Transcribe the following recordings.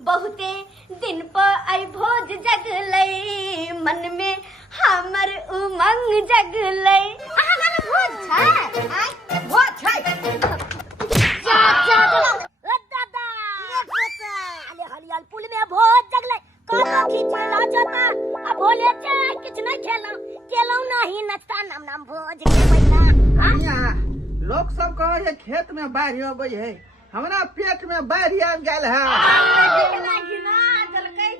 बहुते दिन पर आई भोज जगलई, मन में हमर उमंग जगलई। भोज छै, भोज छै। दादा अले हलियाल पुल में भोज जगलई, काका खींचला जाता अब भोले के किछ नहीं केलौ नहीं नचता नाम नाम भोज के बैठा। हां लोग सब कहे है खेत में बाढ़ आबै है, हमरा पेट में बाढ़ आबि गेल है। घिना जलकै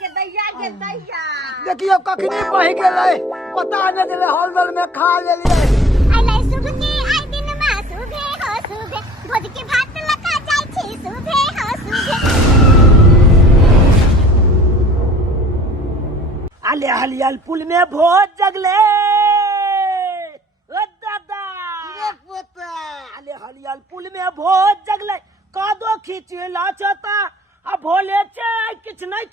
के दैया के दैया। देखियो कखनी बह गेलै पता न चले हलदल में खा लेलिए। आइले शुभ के आई दिन में शुभे हो शुभे, भोज के भात लगा जाय छी शुभे हो शुभे। आले हलियाल पुल में भोज जगले ओ दादा ये पोता। आले हलियाल पुल में भोज जगले, कादो खींचला चता अब भोले के किछ नहीं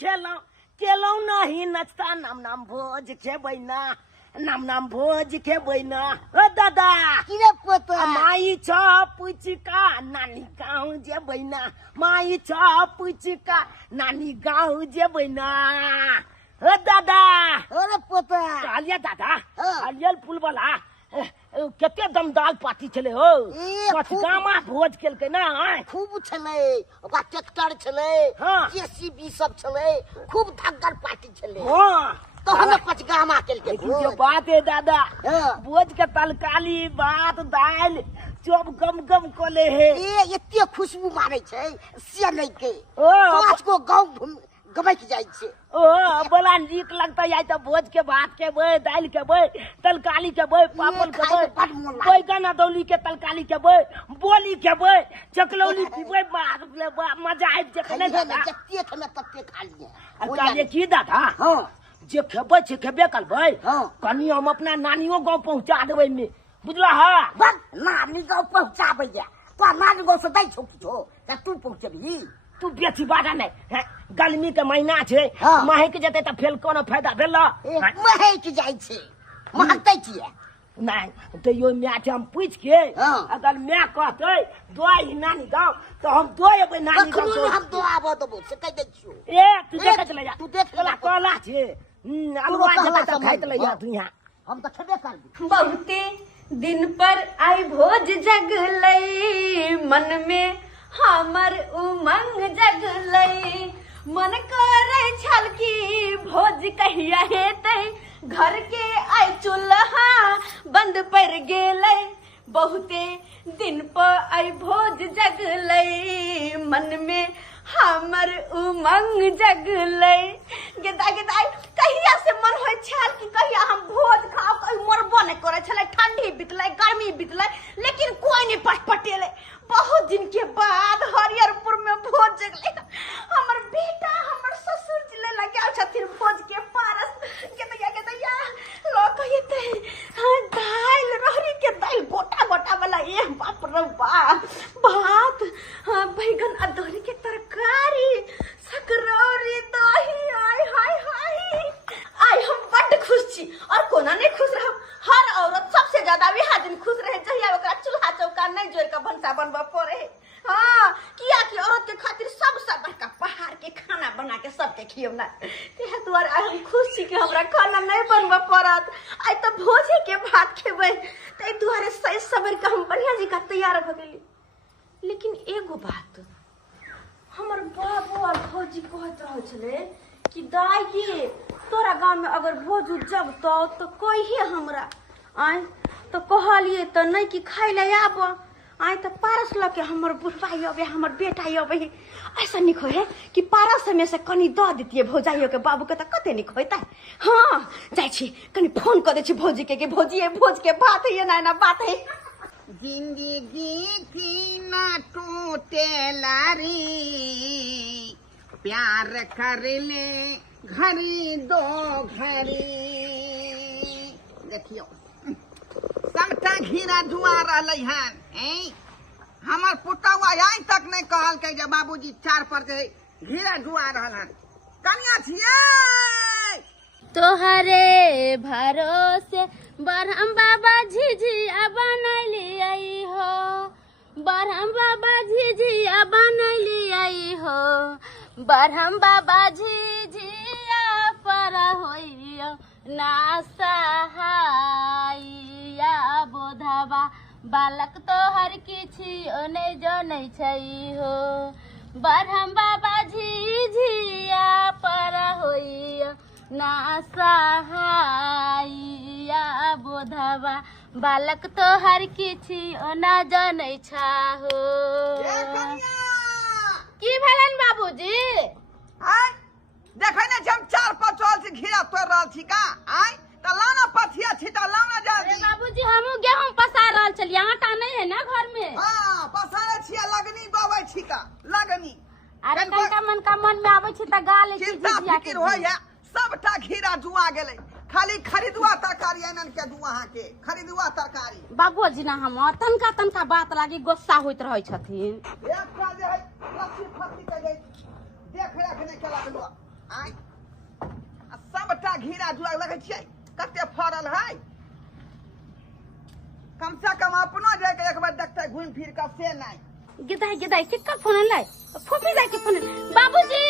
केलौ नहीं नचता नाम नाम भोज खेबै ना, नाम नाम भोज खेबै ना। ओ दादा किरे पोता माई छ पुचिका नानी गाँव जेबै ना, माई छ पुचिका नानी गाँव जेबै ना। ओ दादा अरे पोता कहलिया दादा हलियल पुल वाला केते दमदार पार्टी छले हो, कचगामा भोज केलकै ना। खूब छलै, ओकरा ट्रैक्टर छलै, जेसीबी सब छलै, खूब धक्कर पार्टी छलै। हां तो हमें पचगामा केलकै जो बात है दादा, भोज के तलकाली भात दाल चोप गम गम कोले है। ए एते खुशबू मारै छै से नहीं के ओ 5 को गांव गमक जाय छै। ओ बड़ा नीक लगता है तो भोज के भात के बे दाल के बे तलकाली के बे पापड़ के बे बैगन अदौली के तलकाली के बे बोली के बे चकलौली पीबे मजा आबि जे खने दादा। जत्ते खने तत्ते खा लिए। आ काजे की दादा हां जे खेबै से खेबे करबै, हां कनी हम अपना नानियो गांव पहुंचा देबै में बुझला है। बस नानी गांव पहुंचाबै जा तो नानी गांव से दै छौ किछो त तू पहुंचबी। तू बेसी बाजा नहीं, गर्मी के महीना छे महक जते त फेल कोनो फायदा भेला। महक जाय छै महकतै किए नहीं तो यो मैं हम पूछ के अगर मैं कहते दोई नानी गाँव तो हम दो एबै नानी गाँव। हम तो आबो देबो से कह दै छियो। ए तू देख चले जा, तू देख ले कहला छे अलवा जते त खाइत ले जा तू यहां। हम तो खेबे करबी। बहुते दिन पर आई भोज जगलई, मन में हमर उमंग जगलई। मन करे छल की भोज कहिया हेतै, घर के आई चूल्हा बंद पड़ गेलै। बहुते दिन पर आई भोज जगलई, मन में हमर उमंग जगलई। गेदा गेदा कहिया से मन होय छल कि कहिया हम भोज खाओ, कोई मरबो नहीं करे छले। ठंडी बीतलै गर्मी बीतलै लेकिन कोई नहीं पटपटेले। बहुत दिन के बाद हरियरपुर में भोज जगले, हमर बेटा हमर ससुर जी ले लगे छथिन भोज के पारस। गेदैया लोग कहते दाल रहरी के दाल गोटा गोटा वाला, ए बाप रे बाप, भात बैगन अदौरी के तरकारी सकरौरी दही। आय हाय हाय आय हम बड़ खुश छी और कोना नहीं खुश रहब। हर औरत सबसे ज्यादा वह दिन खुश रहे जहिया ओकरा चूल्हा चौका नहीं जोड़ के भंसा बनबा पड़े। हाँ किया कि औरत के खातिर सबसे बड़का पहाड़ के खाना बना के सबके खियौना। तेहे दुआरे हम खुश छी कि हमरा खाना नहीं बनबा पड़त। आई तो भोजे के भात खेबै ते दुआरे सही सबर के हम बढ़िया जी का तैयार भ गेली। लेकिन एगो बात हमर बाबू और भौजी कहत रह छले कि दाई तोरा गांव में अगर भोज जबतो तो कहिए हमरा। आय तो कहलिए तो नहीं कि खाई ले आब। आय तो पारस लके हमर बुढ़वा अबे हमर बेटा अबे। ऐसा निक है कि पारस में से कनी द देतिए भौजाइयो के बाबू के, तो कते निक होता। हाँ जाय छी कनी फोन कर दे छी भौजी के कि भौजी भोज के बात है ना ना बात है। जिंदगी की ना टूटेला रे, प्यार कर ले घड़ी दो घड़ी। देखियो सबटा घीरा जुआ रहलै हन। हमर पुतौआ आई तक नहीं कहल के जे बाबूजी 4 पर जे घीरा जुआ रहल हन। कनिया छियै तोहरे भरोसे बरहम बाबा झिझिया बनैली हो, बरहम बाबा झिझिया बनैली हो। बरहम बाबा झिझिया पर होइयो ना सहाइया बोधवा बालक तो हर किछि ओने जो नहीं छै हो बरहम बाबा झिझिया पर होइयो ना सहाइया बोधवा बालक तो हर किछि ओना जो नहीं छा हो की भेलन बाबूजी आय देखै ने हम 4-5 साल से घिरा तोड़ रहल छी का आय त लाना पथिया छिटा लाना अरे जाबी बाबूजी हमहू गेहूं पसा रहल छलिए आटा नहीं है ना घर में हां पसारे छिया लगनी बाबै छी का लगनी अरे कनका मन का मन में आबै छी त गाले छी चिंता फिकिर होया सबटा घिरा जुआ गेलै खाली खरीदुआ तरकारी एनन के दू अहाँ के खरीदुआ तरकारी बाबूजी ना हम तनका बात लागी गुस्सा होइत रहै छथिन एकटा जे है लस्सी फस्सी के जे देख रेख नै केलक लोग आय आ सबटा घिरा जुआ लगै छै कते फरल है कम से कम अपनो जे के एक बार देखते घूम फिर के से नहीं गिदाई केकर फोन लाई फोफी दाई के फोन बाबूजी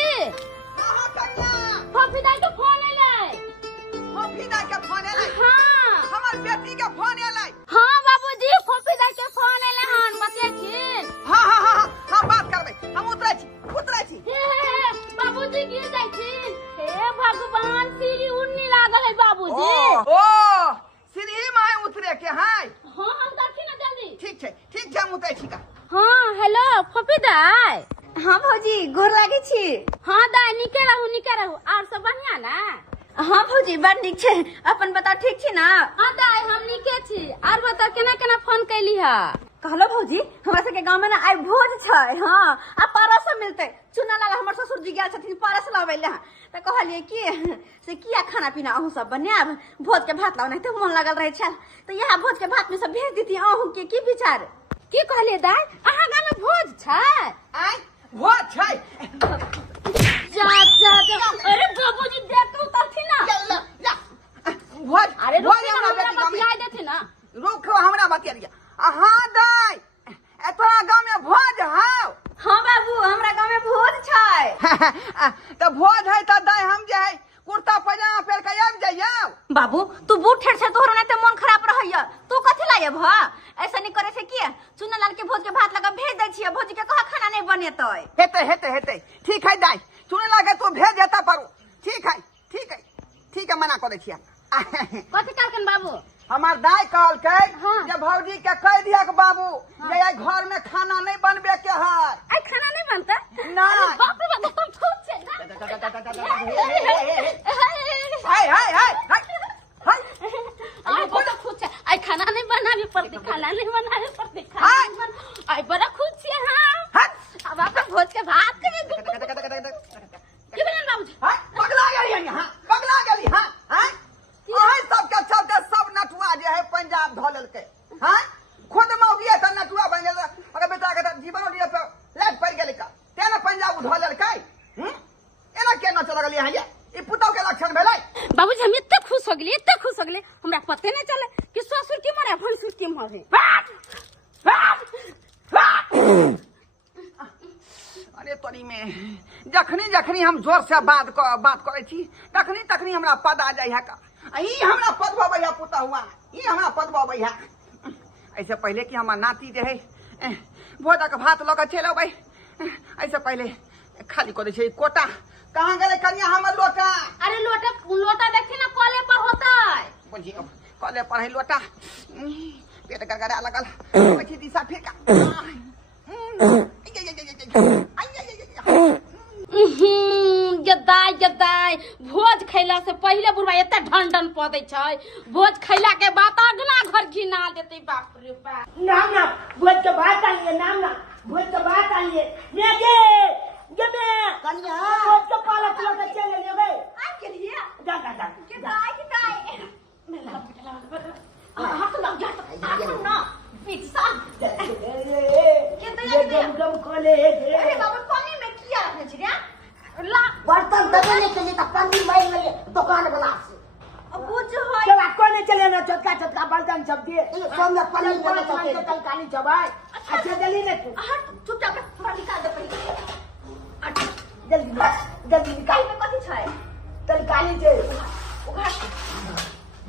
कहां कन्या फोफी दाई के फोन लाई फोफी दाई के फोन एलै हां हमर बेटी के फोन एलै हां बाबूजी फोफी दाई के फोन एलै हन बते छी हां बात करबै हम उतरै छी हे बाबूजी गिर जाइ छी हे भगवान सीढ़ी उन्नी लागल है बाबूजी ओ सीढ़ी में उतरे के है हां हम देखी ना जल्दी ठीक छै हम उतरै छी का हां हेलो फोफी दाई हाँ भौजी गोर लागे छी। हां दाई निके रहू और सब बढ़िया ना हाँ भौजी बड़ निक छै अपन बताओ ठीक छी ना। हां दाई हम निके छी और बताओ केना फोन कैली है कहलो भौजी हमरा सबके गांव में ना आइ भोज छै हाँ आ पारस मिलते चुना लाला हमर ससुर जी गेल छथिन पारस लाबै ले त कहलिए कि से किया खाना पीना अहू सब बनाब भोज के भात लाउ नहीं त मन लागल रहे छल त यह भोज के भात में सब भेज दीती अहू के की विचार की कहलिए दाई अहाँ गांव में भोज छै आय भोज छै जा अरे बाबूजी देख के उतरथी ना भोज अरे भोज रुक ना हमरा बतियाई देथी ना रुक हमरा बतिया हाँ दाई तोरा गाँव में भोज हौ हाँ बाबू हमरा गांव में भोज छै तो भोज है तो दाई हम जे है कुर्ता पैजामा पहन के आबि जाइयो बाबू तू बूढ़ ठेर से तोहरो नहीं मन खराब रहैया तू कथी लायब ह ऐसा नहीं करे से किया चुना लाल के भोज के भात लगा भेज दै छियै भोज के कहा खाना नहीं बनेतै हेते ठीक है दाई चुने लगे तू भेज देता पारू ठीक है मना करे छिया कथी कहलकन बाबू हमार दाई कहलकै हाँ। जे भौजी के कह दिया के बाबू जे आई घर में खाना नहीं बनबे के है आई खाना नहीं बनता नहीं। बाप रे बाप तुम खूब छे हाय आई बड़ा खुश है आई खाना नहीं बनावे पड़ती हाँ। आई बड़ा खुश है हां अब आप भोज के भात के की बनन बाबूजी पगला गेली हां ओहे सब नटुआ जे है पंजाब धो लेलकै हां खुद मौगिए त नटुआ बन गेल अगर बेटा के जीवन दिए पे लाइट पड़ गेलै का तेना पंजाब धो लेलकै एना के न चल गेली हां ये ई पुतौ के लक्षण भेलै बाबूजी हम इतना खुश हो गेली हमरा पते नहीं चले कि ससुर की मरे भसुर की मरे अरे तोरी में जखनी हम जोर से बात करे छी तखनी हमरा पद आ जाय है का ई हमरा पद बबैया पुता हुआ ई हमरा पद बबैया ऐसे पहले कि हमार नाती जे है भोजा के भात लगा चल अबै ऐसे पहले खाली करे छै कोटा कहां गेले कन्या हमर लोटा अरे लोटा देखी ना कॉले पर होता है बुझी कॉले पर है लोटा पेट गड़गड़ा लगल પછી दिशा फेंका गदाई भोज खैला से पहले बुढ़वा एते ढंडन पदै छै भोज खैला के बाद अगना घर घिना देते बाप रे बाप नाम भोज के भात आलिए भोज के भात आलिए मैं गे कन्या भोज के पालक लगा चले लेबे आ के लिए जा के दाई हाथ लग जा ना पिक्सा ये गम कोले अरे बाबू पानी में किया रखने छी रे ला बर्तन बदलने के लिए तो पन्नी मार लिए दुकान वाला से अब वो जो है चला कोने चले ना छोटका बर्तन सब दिए सोना पन्नी में तो काली चबाई अच्छा जल्दी ने हट चुपचाप बाहर निकाल दे पहले जल्दी निकाल में कथी छै तरकारी छै उघाड़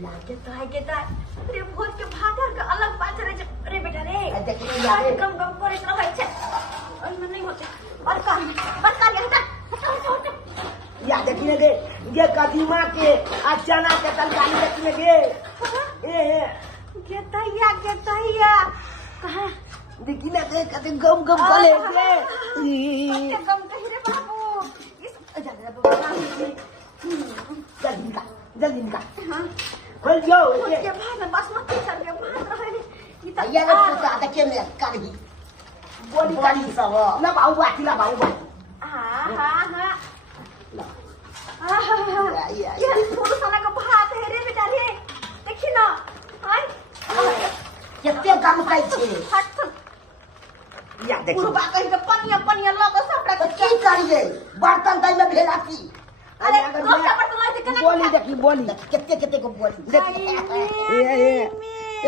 लागे ताय रे भोज के भातर के अलग बात रहे छै रे बेटा रे देखिए यार गम गम करे रहे छै ओइ में नहीं होते और का हटा या देखिए गे ये कदीमा के आ चना के तरकारी देखिए गे ए गेतैया कहां देखिए ना गे कदे गम गम करे गे कते गम कहि रे बाबू इस जल्दी निकाल हां खोल जाओ के भात बासमती चावल के भात रहे ई त या रे तो देखिए ने करही बोली सब ना बाऊ बाटी हां ये थोड़ा सा का भात है रे बेटा रे देखी ना आई कितने काम kai छे हट या देखिए पूरा कहि के पनिया लग सबटा तो की करिए बर्तन दई में भेला की अरे रोटा पर तो केना बोली देखी बोली कितने को बोली देखिए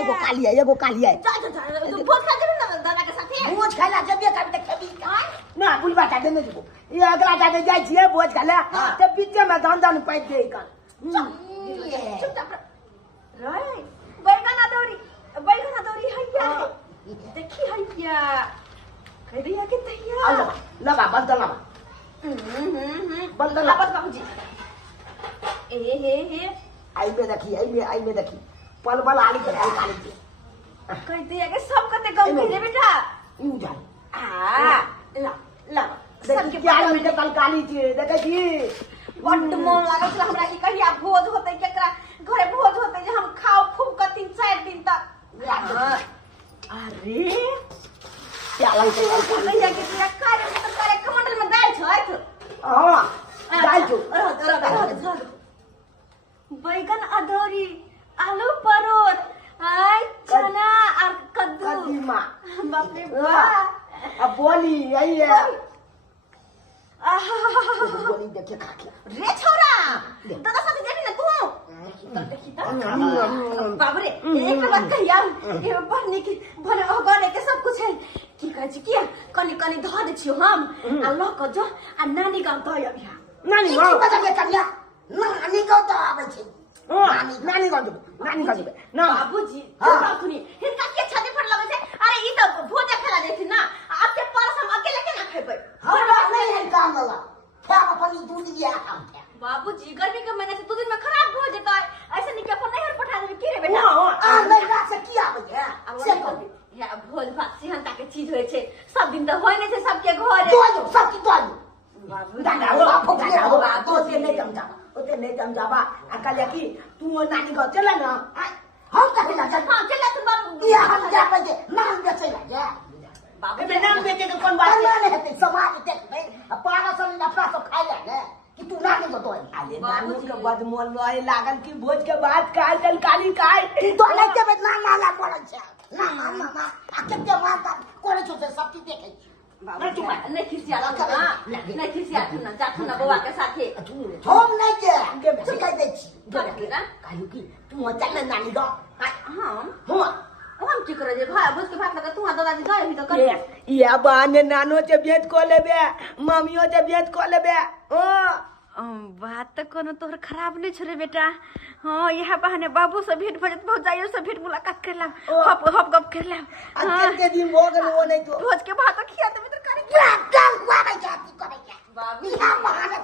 एगो काली है तू भोज खा जेबे ना दादा के साथे भोज खाला जबे का देखबी ना बुलबा का देने देबो ये अगला जाके जाय छिए भोज खाला त बीचे में धंधन पैट दे का चुप रे बैगन अदौरी हैया देखी हैया खैरिया के तैया लगा बदल लापत बाबूजी हे आई में देखी पलबल आली के काली के कह दिया के सब कते गम रे बेटा यूं जा ला सबके प्यार में कल काली के देखे छी बड्ड मन लागल छला हमरा की कहिया भोज होतै केकरा घरे भोज होतै जे हम खाओ खूब क 3-4 दिन तक अरे क्या लगे कहिया के तेरा कार्य कमंडल में दाल छै हां दाल जो बैगन अदौरी आलू परोठ आई चना और कद्दू कदीमा बाप रे वाह अब बोली यही है बोली देखिए खा के रे छोरा दादा साथे जेबी ना तू देखी त बाप रे एक बात कहिया ये बन्नी की बने के सब कुछ है की कहै छी किया कनी ध दे छियो हम आ ल क जो आ नानी गांव त अबिया नानी गांव नानी गांव तो आवे छी नानी गांव ना बाबूजी बाबूनी हिनका के छाती फट लगे छै अरे ई त भोज खेला जेथिन ना अब के परस हम अकेले केना खेबै हमरा नहीं है काम वाला क्या अपनी दुनिया काम है बाबूजी गर्मी के महीने से 2 दिन में खराब हो जेतै ऐसे नहीं के अपन नहर पठा देबे की रे बेटा आ नहीं रात से किया बजे से कर या भोज भात सिहनता के चीज होय छै सब दिन त होय नै छै सबके घरे तो सब की तो बाबू दादा हो तो से नहीं समझाबा अकल की तू नानी गांव चला ना हम कहे ना हां चला तुम बाबू ये हम जा पे नाम बेचे लगे बाबू बे नाम बेचे के कौन बात नहीं है समाज देख भाई पारा सब अपना सब खाई ले कि तू नानी को तो आले नानी के बाद मोल लोए लागल की भोज के बाद काल कल काली काय तू तो अलग के बदना नाला बोले छे ना आ केते मारता कोले छे सब की देखे बाबू नहीं खिसिया ना नहीं खिसिया ना जात ना बउआ के साथे हम नहीं के सिखाई दे छी कालू की तू चल नानी गांव हम की करे जे भाई भोज के भात लगा तू दादाजी गए ही तो कर या बहाने नानो से भेंट को लेबे मम्मियों से भेंट को लेबे बात तो कोनो तोहर खराब नहीं छोरे बेटा हाँ यह बहाने बाबू से भेंट भजत बहुत जाइयो से भेंट मुलाकात करला हप गप करला कितने दिन हो गए वो नहीं तो भोज के भात खिया तो मित्र करे कल हुआ नहीं जाती करे क्या बाबू यहां बहाने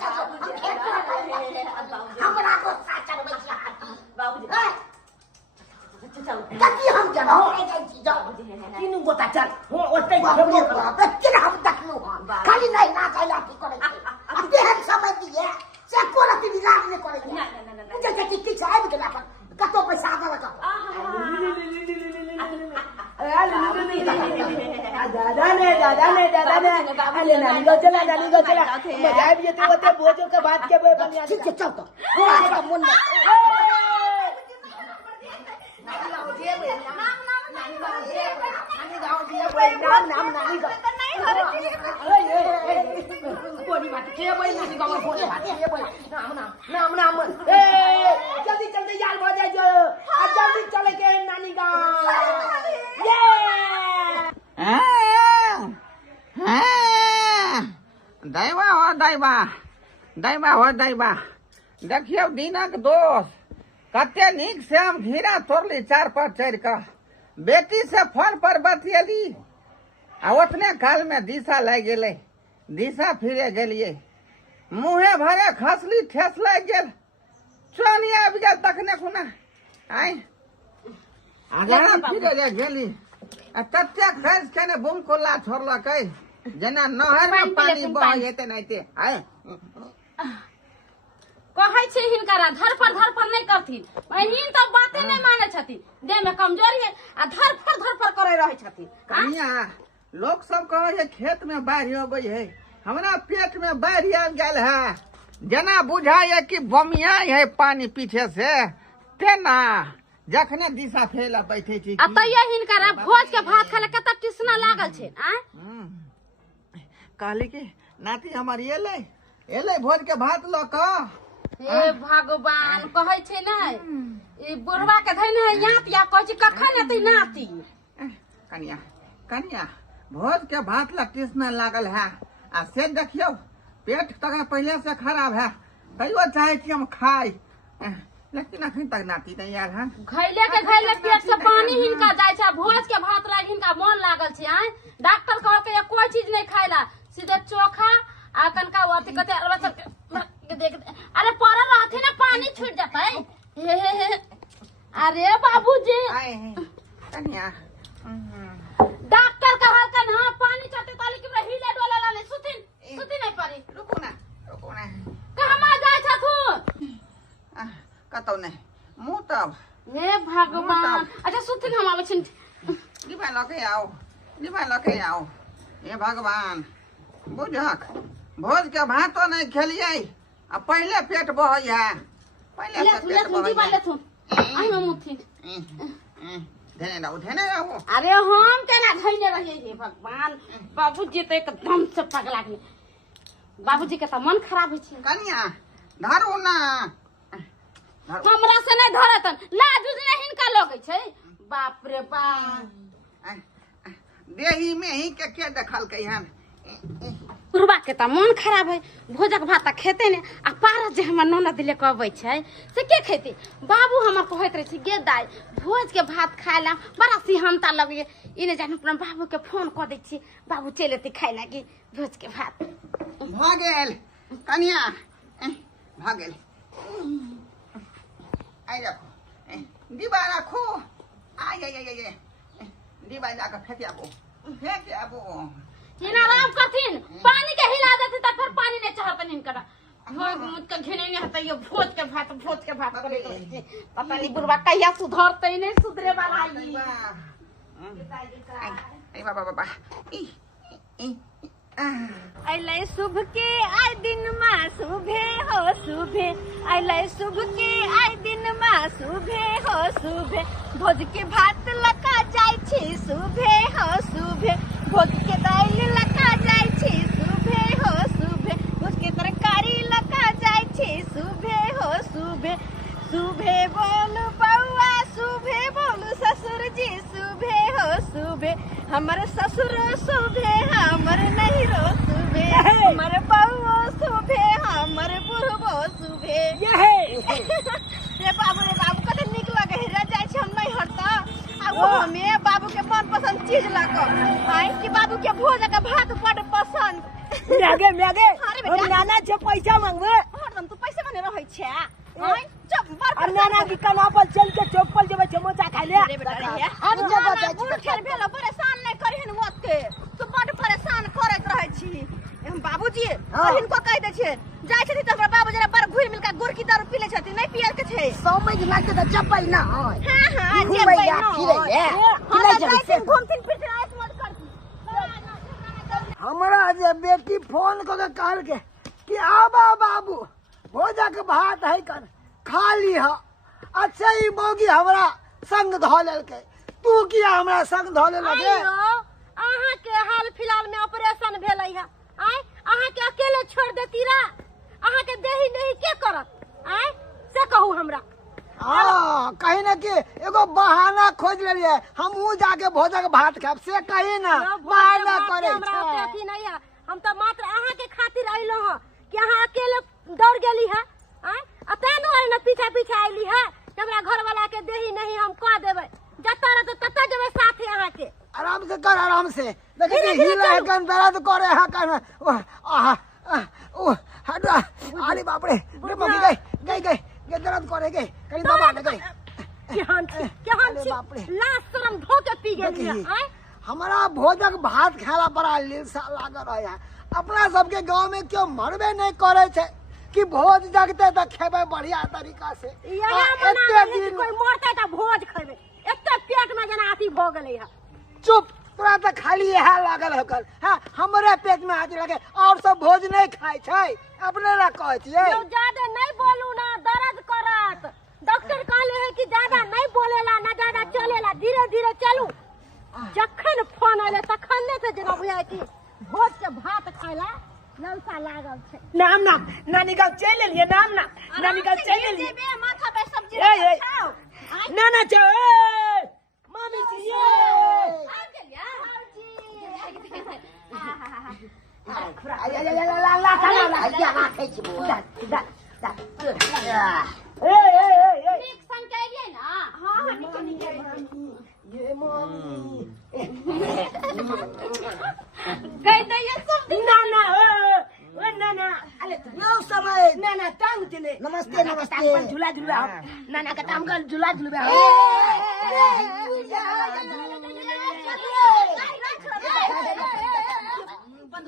हमरा को साचर में चाहती बाबूजी चल कति हम जाना जाओ तीनों गोता चल हो ओते किन हम तकलो खाली नहीं ना चला की करे अब देहन समय दिए से कोला की विलाप नहीं करे ना मुझे जति की चाहे भी ना कतो पैसा आवा का दादा ने अरे नानी को चला मजा भी तो होते भोजो के बात के बनिया ठीक है चल तो वो मन में जल्दी जल्दी यार हो जाए जल्दी चले के नानी गाँव दैवा हो दैबा दैबा हो दैबा देखियो दिनक दोस्त कते नीक से हम घीरा तोड़ली 4 पर चढ़ कर बेटी से फोन पर बतियली आ ओतने काल में दिशा लग गेले दिशा फिरे गेलिए मुँहे भरे खसली ठेस लग गेल चोनी आबि गेल तखने खुना आई आगाँ फिरे जे गेली आ तते खस के ने बुम कोल्ला छोड़लकै जेना नहर में पानी बह जेते नाइते आय कहै छै हिनकरा धर पर नहीं करथिन हिन तो बाते नहीं माने छथिन देह में कमजोरी है आ धर पर करे रहे छथिन कनिया लोग सब कहे है खेत में बाढ़ अबै है हमरा पेट में बाढ़ आबि गेल है जेना बुझाय कि बमिया है पानी पीछे से तेना जखने दिशा फैला बैठे छी आ तैया हिनकरा भोज के भात खाले कत टिसना लागल छै आ कहली कि नाती हमारी एले भोज के भात ल क हे भगवान कहै छै नै ई बुढ़वा के धैने यात या कहै छै कखन एतै नाती कनिया कनिया भोज के भात ला टिसना लागल है आ से देखियो पेट तक पहले से खराब है तैयो चाहे कि हम खाई लेकिन अखन तक नाती नहीं आयल है घैले पेट से पानी हिनका जाय छै भोज के भात लाग हिनका मन लागल छै आ डॉक्टर कहलकै या कोई चीज नहीं खाइला सीधे चोखा आ कनका अथी कते अरे पर रहथे ना पानी छूट जाता है अरे बाबूजी कनिया डॉक्टर कहलकन हां पानी चटे ताली के हिले डोला नहीं सुती नहीं पड़ी रुको ना कहमा जाय छथु कतौ नहीं मुंह तब हे भगवान अच्छा सुती हम आबै छिन डिबा लके आओ हे भगवान बुझक भोज के भातो नहीं खेलिए आ पहले पेट बहै है पहले से पेट बहै है आई हम उठी धेने रहू अरे हम केना धैले रहिए हे भगवान बाबूजी तो एकदम से पगला गेल बाबूजी के त मन खराब होइ छै कनिया धरू ना हमरा से नहीं धरतन लाज उजने हिनका लगै छै बाप रे बाप देही में ही के देखल के हम बुढ़वा के त मन खराब है भोजक भात खेते ने आ पार जे हमर ननद ले कहबै छै से के खेते बाबू हमर कहैत रहे छै गे दाई भोज के भात खाइला बड़ा सिहनता लगे इने जान अपना बाबू के फोन क दै छी बाबू चल एते खाइ लागी भोज के भात भ गेल कनिया भ गेल आई रखो डिबा रखो आई डिबा जाके फेंक आबो हिन आराम करथिन पानी के हिला देते त फिर पानी नहीं चढ़तन हिनकर भोज मुझ के घिने नहीं हतै यो भोज के भात करे पता नहीं बुढ़वा कहिया सुधरतै नहीं सुधरे वाला आई बाबा अलै शुभ के आइ दिन मा शुभे हो शुभे अलै शुभ के आइ दिन मा शुभे हो शुभे भोज के भात लका जाय छी शुभे हो शुभे भोज के दाइल लका जाय छी शुभे हो शुभे भोज के तरकारी लका जाय छी शुभे हो शुभे शुभे बोलू बउआ शुभे बोलू ससुर जी शुभे हो शुभे हमर ससुर शुभे हमर नहिरो शुभे हमर बउओ शुभे हमर बुढ़बो शुभे रे बाबू कते नीक लगे रे जाय छी हम नहीं हटता आ वो हमें बाबू के मन पसंद चीज लगा आई कि बाबू के भोज का भात बड़ पसंद मैगे हम नाना जे पैसा मांगबे हरदम तू पैसे माने रहै छै आई जब बार नाना की कना पर चल के चौपल जेबे समोसा खाइ ले रे बेटा रे अब जगह जाय छी खेल भेल परेशान नहीं करिहन मत के तू बड़ परेशान करैत रहै छी हम बाबूजी हिनको कह दै छै जाय छथि त हमरा बाबू जरा बार घुर मिल के गोरकी दारू पी ले छथि नहीं पियर के छै समझ लागते त चप्पल ना हां जेबै ना फिरे जाय छी घूमथिन फिरथिन ऐस मत कर हमरा जे बेटी फोन क के कहल के कि आबा बाबू भोजा के भात है कर खा ली हा अच्छा ही मौगी हमरा संग धो लेलके तू किया हमरा संग धो ले लगे अहाँ के हाल फिलहाल में ऑपरेशन भेलै है आय अहाँ के अकेले छोड़ देती रा अहाँ के देही नहीं के करत आय से कहू हमरा हां कहीं ना कि एगो बहाना खोज लेलिए हमहू जाके भोजा के भात खाब से कहीं ना बहाना करे हमरा अथी नहीं है हम तो मात्र अहाँ के खातिर अइलो हँ कि अहाँ अकेले दौड़ गेली है अतनो न पीछे पीछे आइली है हमरा घर वाला के देही नहीं हम कह देबै जत्ता रह तो तत्ता जेबै साथे अहाँ के आराम से कर, आराम से। देखिए हिला है कन दर्द करे है कन हटा। अरे बाप रे मम्मी गई दर्द करे गई कहीं दबा दे गई। केहन बाप रे। लाश शर्म धो के पी गेली है हमारा भोजक भात खाला बड़ा लिलसा लागल है। अपना सबके गांव में क्यों मरबे नहीं करे छे कि भोज जगते तो खेबे बढ़िया तरीका से। कोई मरते तो भोज खेबे एते पेट में जना अथी भ गेलै है। चुप, तोरा तो खाली यह लागल है कल। हाँ हमारे पेट में हाथ लगे और सब भोज नहीं खाए छे अपने ला कहे छिए। ज्यादा नहीं बोलू ना दर्द करत। डॉक्टर कहले है कि ज्यादा नहीं बोलेला ना ज्यादा चलेला धीरे धीरे चलू। जखन फोन आले तखन ने से जना बुझाय कि भोज के भात खाइला ललसा लागल छे। नाम नानी का चल लिए नाम नानी का चल लिए माथा पे सब्जी खाओ ना चो मामी जी ये नमस्ते नमस्ते झूला झूला नाना का काम कर झूला झूलबे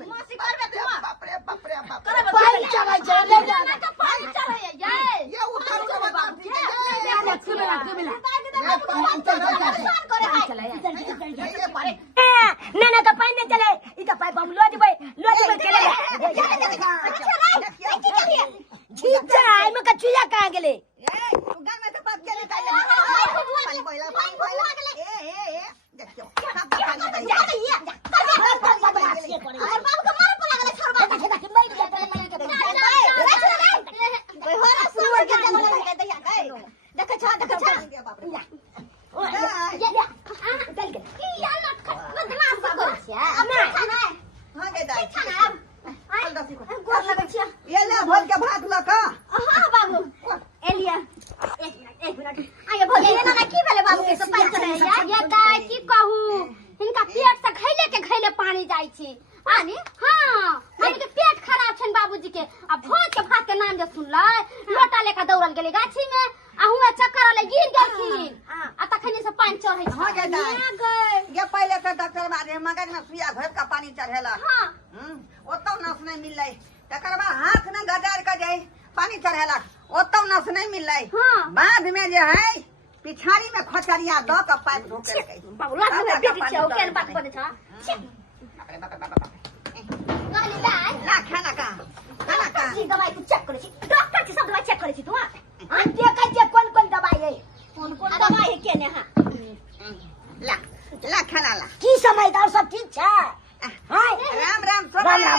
मासी करबे तू बाप रे बाप पानी चढ़ाई चले ये पानी चढ़ाई जाए ये उठा के बता दी नाना का पानी दे चले इका पाइप हम लो जबै चले जीजा आई में कचिया कहां गेले ए तू गान में से बात के ले पानी बोला ए देखियो सब पानी दे और बाबू का मार पड़ा गेले छोड़बा देखे देखे बैठ गया पहले मन के कोई होला सुवर के जंगल में दैया देख छ बाप रे ये चल के की यार मत बदमाश कर छिया अब खाना है हां के दाई खाना अब गोर लगे छिया ये ले भोज के भात लका हां बाबू एलिया एक मिनट आगे भोज ये ना की भेले बाबू के सफाई करे यार ये दाई की कहू इनका पेट से खैले पानी जाई छी पानी हां माने के पेट खराब छन बाबूजी के अब भोज के भात के नाम जे सुनलै लोटा लेका दौड़ल गेले गाछी में आ हुआ चक्कर ले गिर गेलखिन आ तखनी से पानी चढ़ै हां के दाई ये पहले तो डॉक्टर बारे मगज में सुइया भर का पानी चढ़ेला हां ओतो नस नहीं मिललै तकर बाद हाथ में गजार के जाई पानी चढ़ेला ओतो नस नहीं मिललै बाद में जे है पिछाड़ी में खचरिया द के पाइप ढोके गई बाबू लाग में बेटी छिया ओ केन बात बने छ गाली लाई ला खाना का की दवाई तू चेक करे छी डॉक्टर की सब दवाई चेक करे छी तू हां देखै जे कोन दवाई है कोन दवाई है केने हां ला खाना ला की समझदार सब ठीक छै हां राम सब राम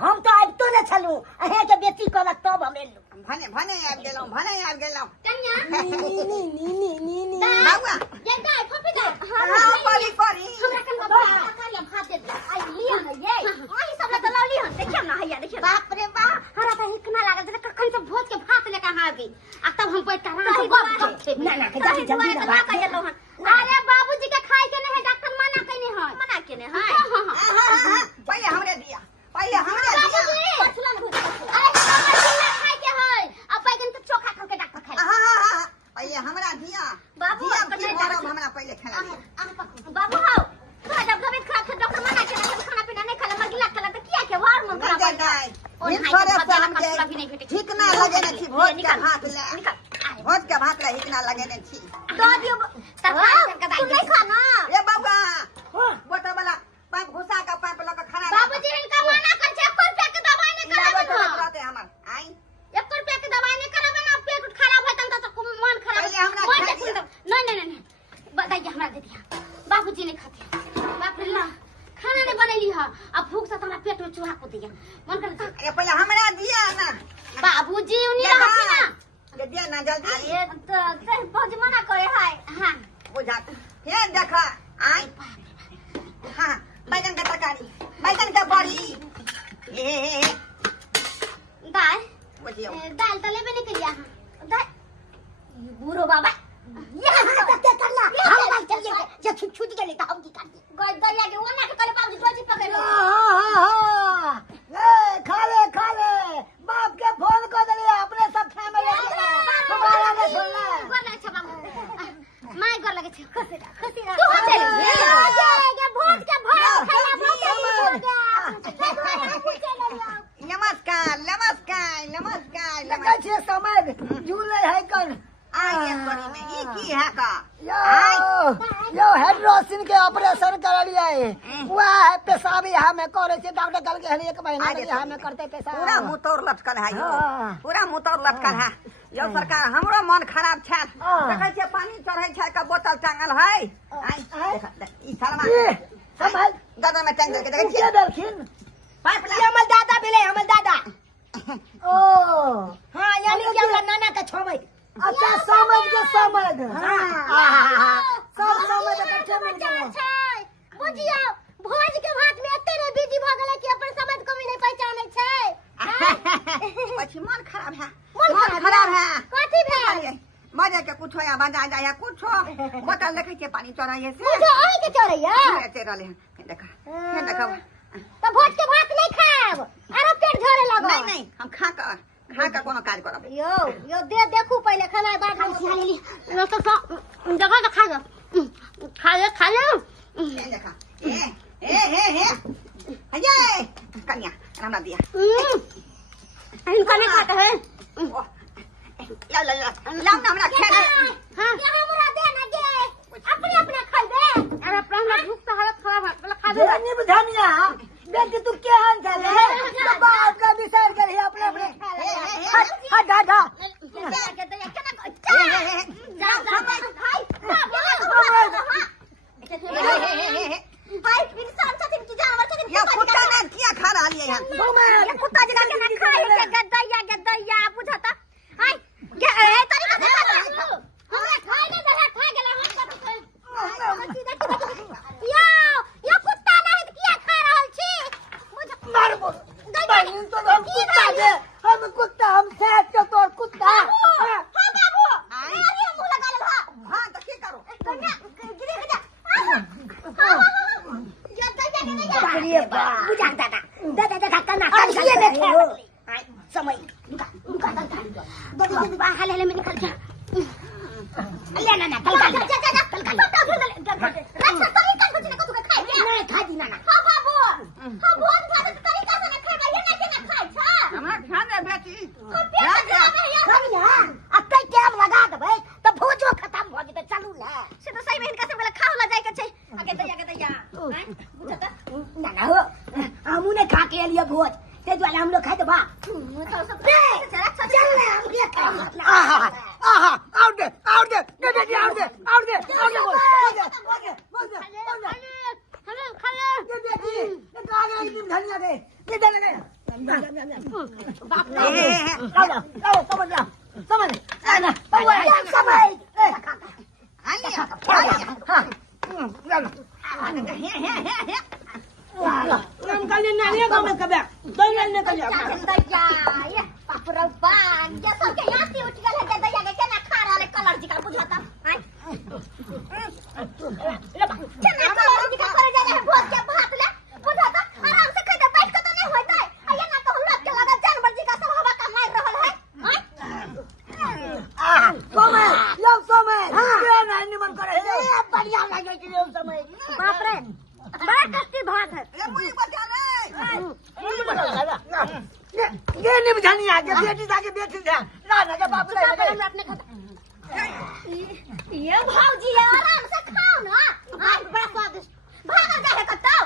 हम तो आबितो न छलू अहे के बेटी कहलक तब हम एलू भने आब गेलौ कन्या नी बाबा ये दाई फपी दाई हां परी हमरा कन कालिया भात दे आई लिया है ये आई सब त लौली हन देखियो ना हैया देखियो बाप रे बाप हरा त हिकना लागल जे कखन से भोज के भात लेके आबी आ तब हम पैट आराम से गप थे ना के जल्दी ना बात कर लो हन अरे बाबूजी के खाए के नहीं है डॉक्टर मना केने है हां पहले हमरे दिया अरे खाए के है अब बैगन के चोखा खा के डॉक्टर खाए पहले हमरा दिया बाबू हमरा पहले खाना बाबू हाउ तो जब तबियत खराब से डॉक्टर मना के खाना पीना नहीं खाला मगिला खाला तो किया के वार मन खराब ठीक ना लगे न छी भोज के भात ले भोज के भात ले ठीक ना लगे न छी दो दियो तरकारी के दाई नहीं खाना ए बाबा बोतल वाला पाइप घुसा का पाइप लगा खाना बाबूजी इनका मना कर छे 1 रुपया के दवाई नहीं कराबे ना कहते हमर आई 1 रुपया के दवाई नहीं कराबे ना पेट खराब है तब तो मन खराब नहीं बताइए हमरा दे दिया बाबूजी ने खाते बाप रे ना खाना नहीं बनैली है अब भूख से हमरा पेट में चूहा को दिया मन कर अरे पहले हमरा दिया ना बाबूजी उनी रहती ना दे दिया ना जल्दी अरे तो बहुत मना करे है हां बुझा हे देखा आई हां बैगन का तरकारी कैसन का बड़ी ए दाल बुझियो दाल तो लेबे नहीं करिया दाल बुरो बाबा ये क्या करना हम भाई चलिए जे छुट के लेता हम की कर दी गोद दरिया के ओना के कले पाऊ जी पकड़ लो ए खा ले बाप के फोन कर दिया अपने सब फैमिली के हमारा ने सुनना गोना अच्छा बाबू माय गोर लगे छे खुशी रह तू चल ये भोज के भाव खाया भोज नमस्कार नमस्कार नमस्कार लगा छे समय झूले है कन आइए बड़ी में ई की है का यो हाइड्रोसिन के ऑपरेशन कर लिया है वह है पेशाब यहाँ में करे छे डॉक्टर कल के हर एक महीना में यहाँ में करते पेशाब पूरा मुंह तोड़ लटकल है यो पूरा मुंह तोड़ लटकल है यो सरकार हमरो मन खराब छै देखै छे पानी चढ़ै छै का बोतल टांगल है ई शर्मा समझ गदर में टांग के देखै के छे दलखिन पाइप ये हमर दादा भेले हमर दादा ओ हां यानी कि हमरा नाना के छोमै अच्छा समझ के समझ सब समझ इकट्ठे मिल गए बुझियो भोज के भात में एते रे बिजी भ गेलै कि अपन समझ को भी नहीं पहचानै छै પછી मन खराब है मन खराब है कथी भेल मजे के कुछ या बजा जाया कुछ बोतल देखै छे पानी चढ़ाइए से मुझे ओए के चोरैया ऐसे रहले देखा देखा तो भोज के भात नहीं खाब आरो पेट झरे लगो नहीं नहीं हम खा का कोनो काज करब यो देखू पहले खाना बाद हम खा लेली यो तो जगह तो खा ले ये देखा हे अये कन्या राम दिया इनका नहीं खाता है ला हमरा खेल हां ये हमरा दे ना दे अपने खाइबे अरे अपना भूख तो हालत खराब है पहले खा दे नहीं बुझानिया बेटी तू केहन चले तो बात का विचार करी अपने अपने खा दादा या कुत्ता ने किया खा रहा है ये कुत्ता जगह के ना खाए के गदैया बुझाता हाय ये तरीका से हमरा खाए ने दरा खा गेला हम यो कुत्ता नहीं तो किया खा रहल छी मार बोल बहन तो हम कुत्ता दे हम कुत्ता हम सेठ के तोर कुत्ता हां बाबू अरे मुंह लगा ले हां तो की करो कन्या गिरे के जा ये दरिया के नहीं बकरिए बा बुझा दादा धक्का ना ये में खेल समय दुका दरिया हाल हाल में निकल जा ले ना कल रक्षा तरीका से ना तू खाए नहीं खा दी ना हां बाबू हां बहुत खाते तरीका से ना खाए ये ना खाए छ हमरा खाने बेटी कन्या अब तक कैम लगा देबै तो भोजो खत्म हो जेते चलू ले से तो सही में इनका सब खाओ ला जाए के छै आगे दैया बुझता ना हो हमू ने खा के लिए भोज ते द्वारा हम लोग खाए तो बा चल ले हम ये खा आहा आउट दे बोल ये बेटी ये गागे एक दिन धनिया दे ये दे लगे लाओ समझ आना समय आइए हां हम कल नानी गांव में कबे दो ने कल दैया ये पापरा बान ये सब के याती उठ गेल है दैया के केना खा रहले कलर जी का बुझाता केना कलर जी का करे जाए है भोज के भात ले बुझाता आराम से खाते बैठ के तो नहीं होइते ये ना तो लोग के लगा जानवर जी का सब हवा का मार रहल है समय ये नहीं मन करे बढ़िया लगे कि समय बाप रे बड़ा कष्टी भात है ये मुई बचा ले ये नहीं बुझानी आगे बेटी जाके बेटी जा ना ना बाप ले अपने ये भौजी आराम से खाओ ना आज बड़ा स्वादिष्ट भागा जाए कतो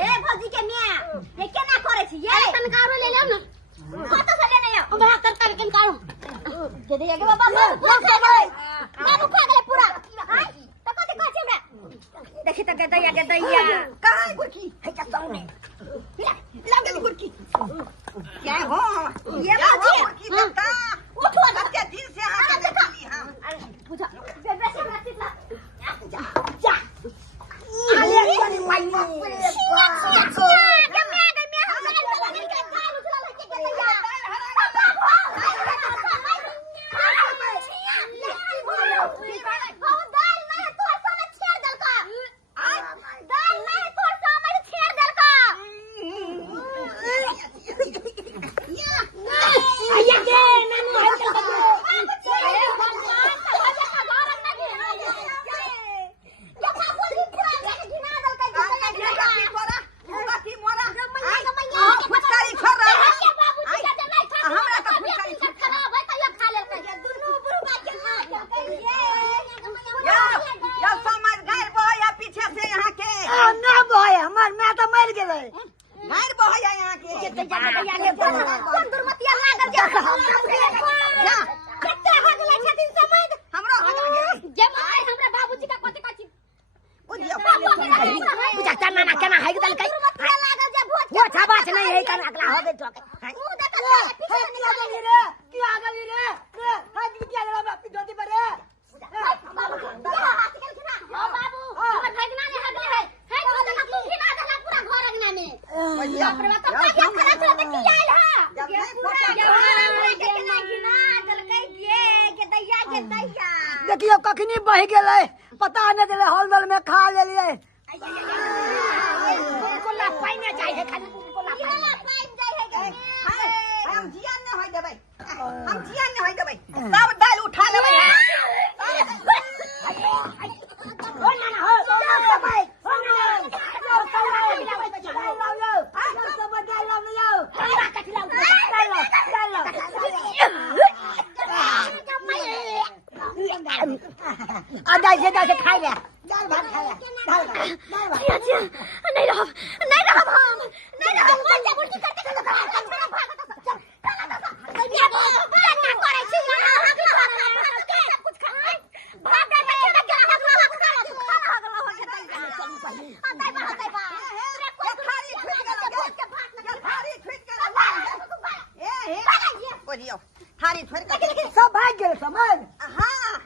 ये भौजी के मियां ये केना करे छी ये तनकारो ले लो ना कतो से लेने आओ भाग तरकारी तनकारो जे दे के बाबा बाबू खा गेले पूरा तो कथि कहै छी हमरा देखि त के दैया कहां गुरकी है का सामने लगे गुरकी क्या हो ये भौजी गुरकी देवता उठो ना के दिन से आके देखली हम बुझा बेबे से रखती जा आले कोनी माई छिया देखियो कखनी बह गेलै पता नहीं चले हॉलदल में खा लेलिए कोला पाइने चाहिए खाली कोला पाइन चाहिए हम जियान न होय देबै हम जियान न होय देबै सब दाल उठा लेबै हो ना हो सब भाई हो ना दाल से खाई ले दाल भात खा ले दाल भात नहीं रहो हम नहीं रहो बोलते उल्टी करते थारी छोड़ के सब भाग गेल समझ हाँ